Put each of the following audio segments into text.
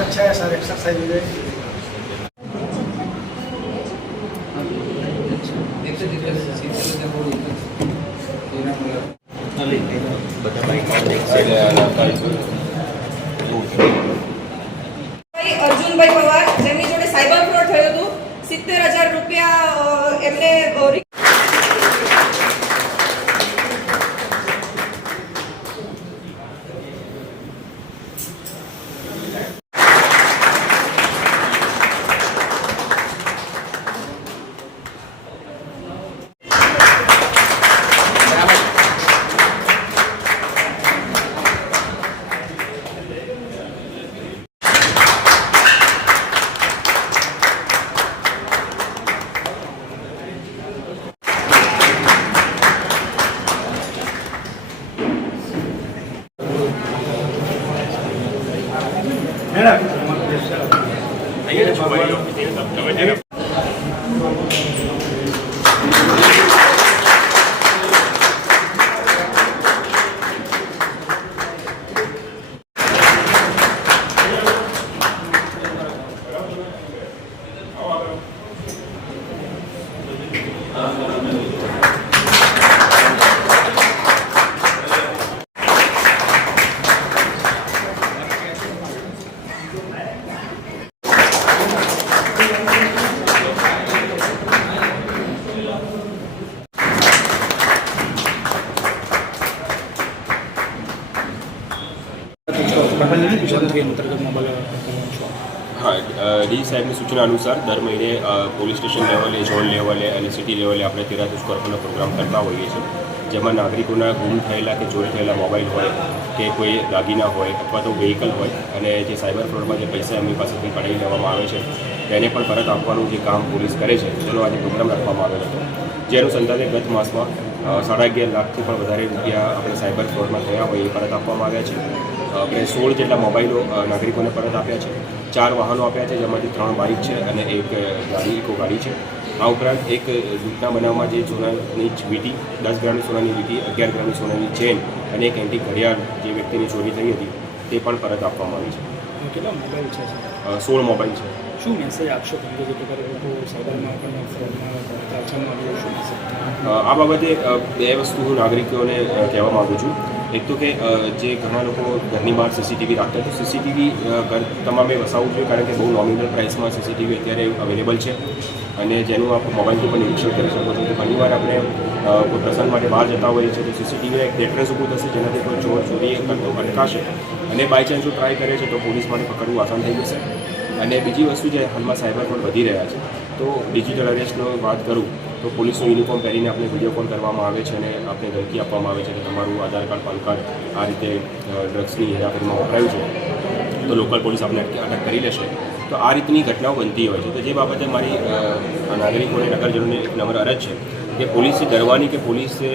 अच्छा है sir exercise हो અર્જુનભાઈ પવાર, જેમની જોડે સાયબર ફ્રોડ થયો હતો, સિત્તેર હજાર રૂપિયા એમને どういうこと? રિ- હા ડી સાહેબની સૂચના અનુસાર દર મહિને પોલીસ સ્ટેશન લેવલે ઝોન લેવલે અને સિટી લેવલે આપણે તેરા દુષ્કર્મનો પ્રોગ્રામ કરતા હોઈએ છીએ જેમાં નાગરિકોના ગુમ થયેલા કે ચોરી થયેલા મોબાઈલ હોય કે કોઈ દાગીના હોય અથવા તો વ્હીકલ હોય અને જે સાયબર ફ્રોડમાં જે પૈસા એમની પાસેથી કઢાવી લેવામાં આવે છે તેને પણ પરત આપવાનું જે કામ પોલીસ કરે છે તેનો આજે પ્રોગ્રામ રાખવામાં આવેલો હતો જે અનુસંધાને ગત માસમાં સાડા અગિયાર લાખથી પણ વધારે રૂપિયા આપણે સાયબર ફ્રોડમાં થયા હોય એ પરત આપવામાં આવ્યા છે. આપણે સોળ જેટલા મોબાઈલો નાગરિકોને પરત આપ્યા છે. ચાર વાહનો આપ્યા છે જેમાંથી ત્રણ બાઇક છે અને એક ગાડી ઇકો ગાડી છે. આ ઉપરાંત એક લૂંટના બનાવમાં જે સોનાની વીટી દસ ગ્રામની સોનાની વીટી અગિયાર ગ્રામની સોનાની ચેન અને એક એન્ટી ઘડિયાળ જે વ્યક્તિની ચોરી થઈ હતી તે પણ પરત આપવામાં આવી છે. કેટલા મોબાઈલ છે સોળ મોબાઈલ છે. શું મેસેજ આપશો તમે? જે પ્રકારે લોકો સાયબરમાં પણ ફ્રોડમાં શું આ બાબતે બે વસ્તુ હું નાગરિકોને કહેવા માગું છું. એક તો કે જે ઘણા લોકો ઘરની બહાર સીસીટીવી રાખતા તો સીસીટીવી ઘર તમામે વસાવવું જોઈએ કારણ કે બહુ નોમિનલ પ્રાઇસમાં સીસીટીવી અત્યારે અવેલેબલ છે. અને જેનું આપ મોબાઈલથી પણ નિરીક્ષણ કરી શકો છો તો ઘણીવાર આપણે કોઈ પ્રસંગ માટે બહાર જતા હોઈએ છીએ તો સીસીટીવી એક ડેટરેસ ઊભું થશે જેનાથી કોઈ ચોર ચોરી કરતો અટકાશે. અને બાય ચાન્સ જો ટ્રાય કરે છે તો પોલીસ માટે પકડવું આસાન થઈ જશે. અને બીજી વસ્તુ જે હાલમાં સાયબર પણ વધી રહ્યા છે, તો ડિજિટલ અરેસ્ટનો વાત કરું, તો પોલીસનું યુનિફોર્મ પહેરીને આપણે વીડિયો કોલ કરવામાં આવે છે અને આપણે ધમકી આપવામાં આવે છે કે તમારું આધાર કાર્ડ, પાન કાર્ડ આ રીતે ડ્રગ્સની હેરાફેરીમાં વપરાયું છે, તો લોકલ પોલીસ આપણે અટક કરી લેશે. તો આ રીતની ઘટનાઓ બનતી હોય છે. તો જે બાબતે મારી નાગરિકોને નગરજનોને એક નમ્ર અરજ છે કે પોલીસે ડરવાની કે પોલીસે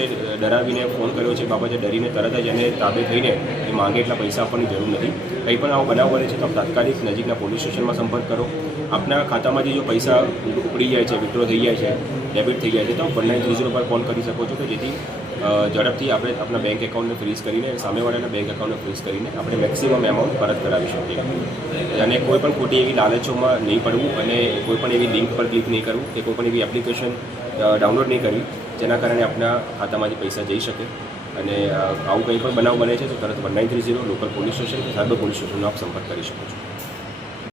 ડરાવીને ફોન કર્યો છે બાબતે ડરીને તરત જ એને તાબે થઈને એ માંગે એટલા પૈસા આપવાની જરૂર નથી. કંઈ પણ આવો બનાવ બને છે તો તાત્કાલિક નજીકના પોલીસ સ્ટેશનમાં સંપર્ક કરો. આપના ખાતામાંથી જો પૈસા ઉપડી જાય છે, વિડ્રો થઈ જાય છે, ડેબિટ થઈ જાય છે, તો વન નાઇન ઝીરો પર ફોન કરી શકો છો કે જેથી ઝડપથી આપણે આપણા બેંક એકાઉન્ટને ફ્રીઝ કરીને, સામેવાળાના બેંક એકાઉન્ટને ફ્રીઝ કરીને આપણે મેક્સિમમ એમાઉન્ટ પરત કરાવી શકીએ. અને કોઈ પણ ખોટી એવી લાલચોમાં નહીં પડવું અને કોઈ પણ એવી લિંક પર ક્લિક નહીં કરવું કે કોઈ પણ એવી એપ્લિકેશન ડાઉનલોડ નહીં કરવી જેના કારણે આપના ખાતામાંથી પૈસા જઈ શકે. અને આવું કંઈ પણ બનાવ બને છે તો તરત one nine three zero local police station કે સાયબર પોલીસ સ્ટેશનનો આપ સંપર્ક કરી શકો છો.